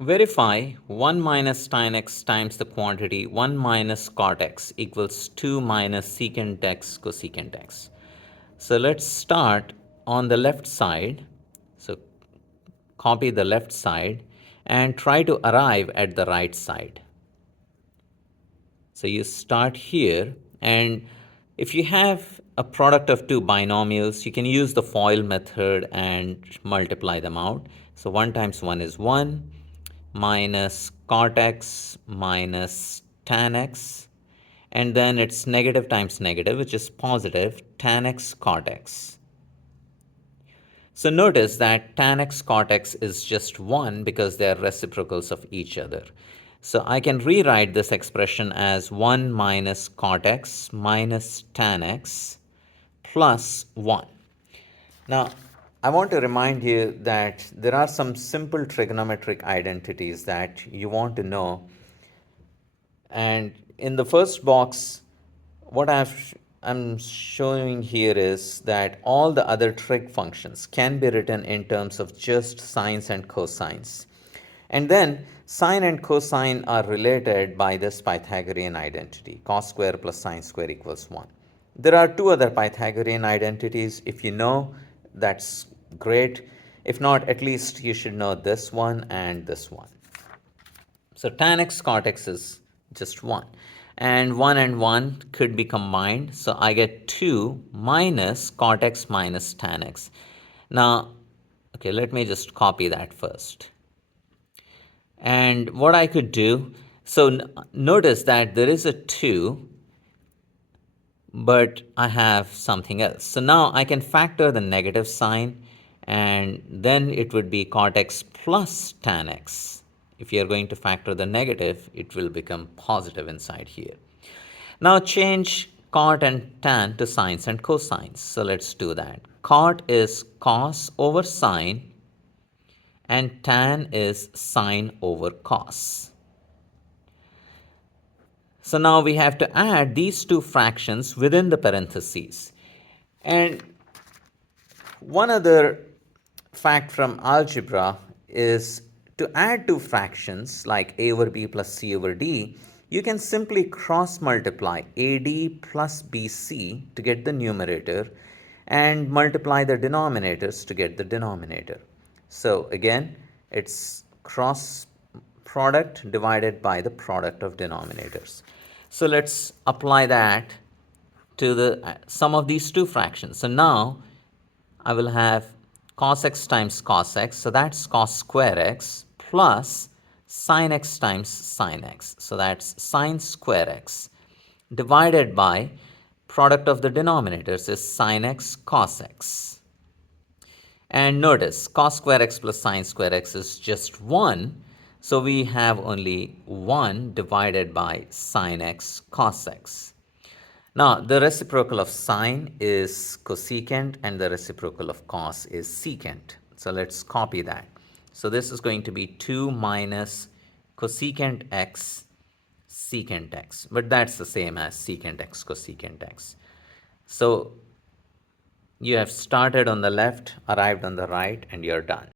Verify 1 minus tan x times the quantity 1 minus cot x equals 2 minus secant x cosecant x. So let's start on the left side. So copy the left side and try to arrive at the right side. So you start here, and if you have a product of two binomials, you can use the FOIL method and multiply them out. So 1 times 1 is 1 minus cot x minus tan x, and then it's negative times negative, which is positive tan x cot x. So notice that tan x cot x is just 1 because they are reciprocals of each other. So I can rewrite this expression as 1 minus cot x minus tan x plus 1. Now, I want to remind you that there are some simple trigonometric identities that you want to know. And in the first box, what I'm showing here is that all the other trig functions can be written in terms of just sines and cosines. And then sine and cosine are related by this Pythagorean identity, cos square plus sine square equals 1. There are two other Pythagorean identities. If you know, that's great. If not, at least you should know this one and this one. So tan x cot x is just 1. And 1 could be combined. So I get 2 minus cot x minus tan x. Now, okay, let me just copy that first. And what I could do, so notice that there is a 2, but I have something else. So now I can factor the negative sign, and then it would be cot x plus tan x. If you're going to factor the negative, it will become positive inside here. Now change cot and tan to sines and cosines. So let's do that. Cot is cos over sine, and tan is sine over cos. So now we have to add these two fractions within the parentheses. And one other fact from algebra is to add two fractions like a over b plus c over d, you can simply cross multiply ad plus bc to get the numerator and multiply the denominators to get the denominator. So again, it's cross product divided by the product of denominators. So let's apply that to the sum of these two fractions. So now I will have cos x times cos x, so that's cos square x, plus sin x times sin x, so that's sin square x, divided by product of the denominators is sin x cos x. And notice cos square x plus sin square x is just 1, so we have only 1 divided by sin x cos x. Now, the reciprocal of sine is cosecant and the reciprocal of cos is secant. So let's copy that. So this is going to be 2 minus cosecant x secant x, but that's the same as secant x cosecant x. So you have started on the left, arrived on the right, and you're done.